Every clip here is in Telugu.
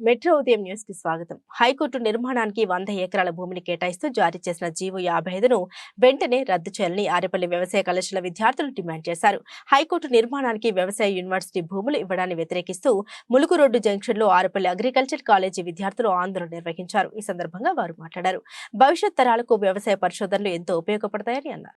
మెట్రో ఉదయం న్యూస్కి స్వాగతం. హైకోర్టు నిర్మాణానికి వంద ఎకరాల భూమిని కేటాయిస్తూ జారీ చేసిన జీవో యాభై ఐదును వెంటనే రద్దు చేయాలని ఆరేపల్లి వ్యవసాయ కళాశాల విద్యార్థులు డిమాండ్ చేశారు. హైకోర్టు నిర్మాణానికి వ్యవసాయ యూనివర్సిటీ భూములు ఇవ్వడాన్ని వ్యతిరేకిస్తూ ములుగు రోడ్డు జంక్షన్లో ఆరేపల్లి అగ్రికల్చర్ కాలేజీ విద్యార్థులు ఆందోళన నిర్వహించారు. ఈ సందర్భంగా వారు మాట్లాడారు. భవిష్యత్ తరాలకు వ్యవసాయ పరిశోధనలు ఎంతో ఉపయోగపడతాయని అన్నారు.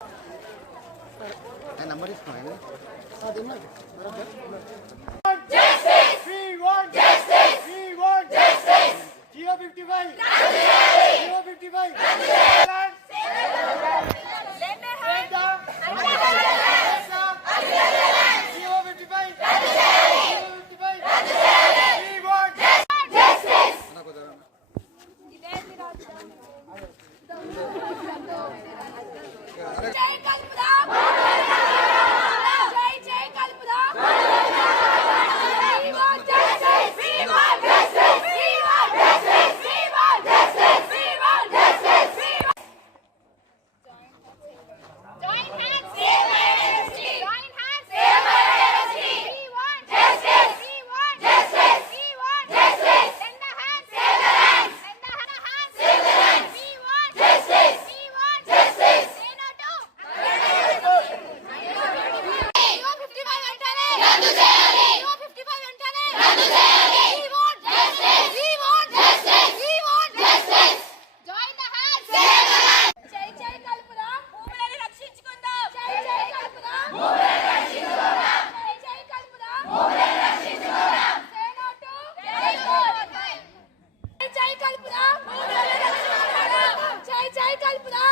కల్పదా భూములను రక్షించుకుందాం జై జై కల్పదా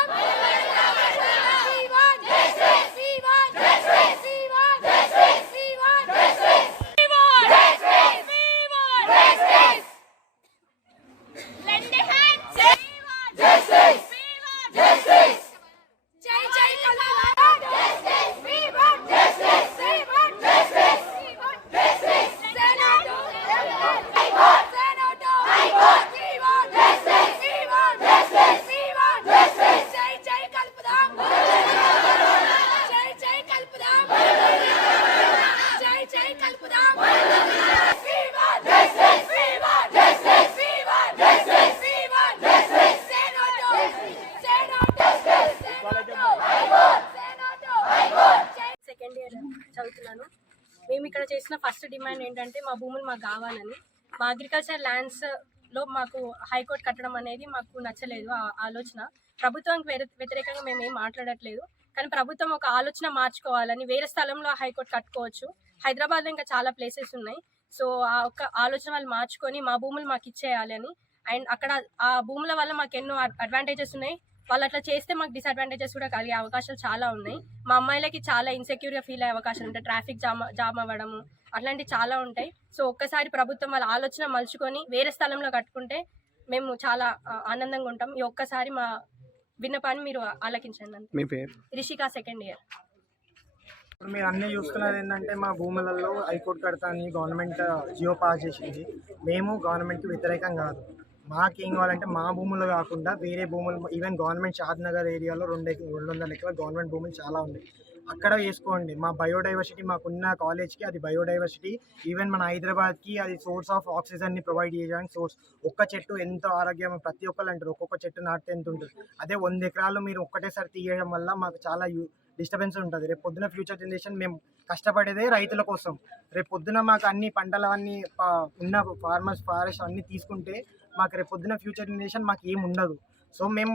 చదువుతున్నాను మేము ఇక్కడ చేసిన ఫస్ట్ డిమాండ్ ఏంటంటే మా భూములు మాకు కావాలని. మా అగ్రికల్చర్ ల్యాండ్స్లో మాకు హైకోర్టు కట్టడం అనేది మాకు నచ్చలేదు ఆ ఆలోచన. ప్రభుత్వానికి వ్యతిరేకంగా మేము ఏం మాట్లాడట్లేదు. కానీ ప్రభుత్వం ఒక ఆలోచన మార్చుకోవాలని వేరే స్థలంలో హైకోర్టు కట్టుకోవచ్చు. హైదరాబాద్లో ఇంకా చాలా ప్లేసెస్ ఉన్నాయి. సో ఆ ఒక్క ఆలోచన వాళ్ళు మార్చుకొని మా భూములు మాకు ఇచ్చేయాలి అని అండ్ అక్కడ ఆ భూముల వల్ల మాకు ఎన్నో అడ్వాంటేజెస్ ఉన్నాయి. వాళ్ళు అట్లా చేస్తే మాకు డిసడ్వాంటేజెస్ కూడా కలిగే అవకాశాలు చాలా ఉన్నాయి. మా అమ్మాయిలకి చాలా ఇన్సెక్యూర్గా ఫీల్ అయ్యే అవకాశాలు ఉంటాయి. ట్రాఫిక్ జామ్ జామ్ అవ్వడము అట్లాంటివి చాలా ఉంటాయి. సో ఒక్కసారి ప్రభుత్వం వాళ్ళ ఆలోచన మలుచుకొని వేరే స్థలంలో కట్టుకుంటే మేము చాలా ఆనందంగా ఉంటాం. ఈ ఒక్కసారి మా విన్నపాన్ని మీరు ఆలకించండి మీ పేరు? రిషికా సెకండ్ ఇయర్ ఇప్పుడు మీరు అన్నీ చూస్తున్నది ఏంటంటే మా భూములలో హైకోర్టు కడతా అని గవర్నమెంట్ జియో పాస్ చేసింది. మేము గవర్నమెంట్కి వ్యతిరేకం కాదు. మాకేం కావాలంటే మా భూములు కాకుండా వేరే భూములు ఈవెన్ గవర్నమెంట్ షాద్ నగర్ ఏరియాలో రెండు రెండు వందల ఎకరాల గవర్నమెంట్ భూములు చాలా ఉన్నాయి. అక్కడ వేసుకోండి. మా బయోడైవర్సిటీ మాకున్న కాలేజ్కి అది బయోడైవర్సిటీ. ఈవెన్ మన హైదరాబాద్కి అది సోర్స్ ఆఫ్ ఆక్సిజన్ని ప్రొవైడ్ చేయడానికి సోర్స్ ఒక్క చెట్టు ఎంతో ఆరోగ్యం ప్రతి ఒక్కరు అంటారు. ఒక్కొక్క చెట్టు నాటితే ఎంత ఉంటుంది? అదే వంద ఎకరాలు మీరు ఒక్కటేసారి తీయడం వల్ల మాకు చాలా యూ డిస్టర్బెన్స్ ఉంటుంది. రేపు పొద్దున ఫ్యూచర్ జనరేషన్ మేము కష్టపడేదే రైతుల కోసం. రేపు పొద్దున మాకు అన్ని పంటలు అన్నీ ప- ఉన్న ఫార్మర్స్ ఫారెస్ట్ అన్నీ తీసుకుంటే మాకు రేపు పొద్దున ఫ్యూచర్ జనరేషన్ మాకు ఏం ఉండదు. సో మేము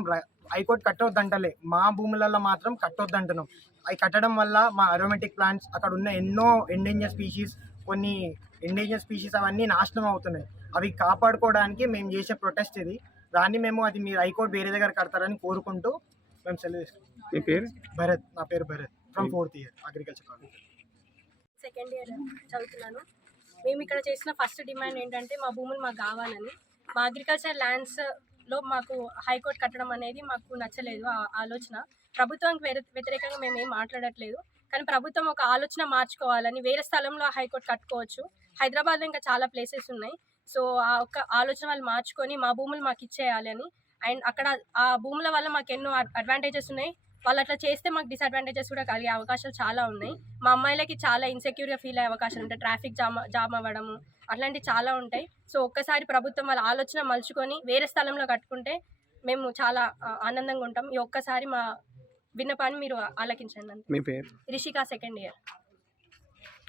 హైకోర్టు కట్టొద్దంటలే. మా భూములలో మాత్రం కట్టొద్దంటున్నాం. అవి కట్టడం వల్ల మా అరోమేటిక్ ప్లాంట్స్ అక్కడ ఉన్న ఎన్నో ఎండేంజర్ స్పీషీస్ కొన్ని ఎండేంజర్ స్పీషీస్ అవన్నీ నాశనం అవుతున్నాయి. అవి కాపాడుకోవడానికి మేము చేసే ప్రొటెస్ట్ ఇది. దాన్ని మేము అది మీరు హైకోర్టు వేరే దగ్గర కడతారని కోరుకుంటూ మేము సెలవు పేరు? భరత్. నా పేరు Bharat. From fourth year agriculture college second year చదువుతున్నాను. మేము ఇక్కడ చేసిన ఫస్ట్ డిమాండ్ ఏంటంటే మా భూములు మాకు కావాలని. మా అగ్రికల్చర్ ల్యాండ్స్లో మాకు హైకోర్టు కట్టడం అనేది మాకు నచ్చలేదు ఆ ఆలోచన. ప్రభుత్వానికి వ్యతిరేకంగా మేము ఏం మాట్లాడట్లేదు. కానీ ప్రభుత్వం ఒక ఆలోచన మార్చుకోవాలని వేరే స్థలంలో హైకోర్టు కట్టుకోవచ్చు. హైదరాబాద్లో ఇంకా చాలా ప్లేసెస్ ఉన్నాయి. సో ఆ ఒక్క ఆలోచన వాళ్ళు మార్చుకొని మా భూములు మాకు ఇచ్చేయాలి అని. అండ్ అక్కడ ఆ భూముల వల్ల మాకు ఎన్నో అడ్వాంటేజెస్ ఉన్నాయి. వాళ్ళు అట్లా చేస్తే మాకు డిసడ్వాంటేజెస్ కూడా కలిగే అవకాశాలు చాలా ఉన్నాయి. మా అమ్మాయిలకి చాలా ఇన్సెక్యూర్గా ఫీల్ అయ్యే అవకాశాలు ఉంటాయి. ట్రాఫిక్ జామ్ జామ్ అవ్వడము అట్లాంటివి చాలా ఉంటాయి. సో ఒక్కసారి ప్రభుత్వం వాళ్ళ ఆలోచన మలుచుకొని వేరే స్థలంలో కట్టుకుంటే మేము చాలా ఆనందంగా ఉంటాం. ఈ ఒక్కసారి మా విన్నపాన్ని మీరు ఆలకించండి మీ పేరు? Rishika second year.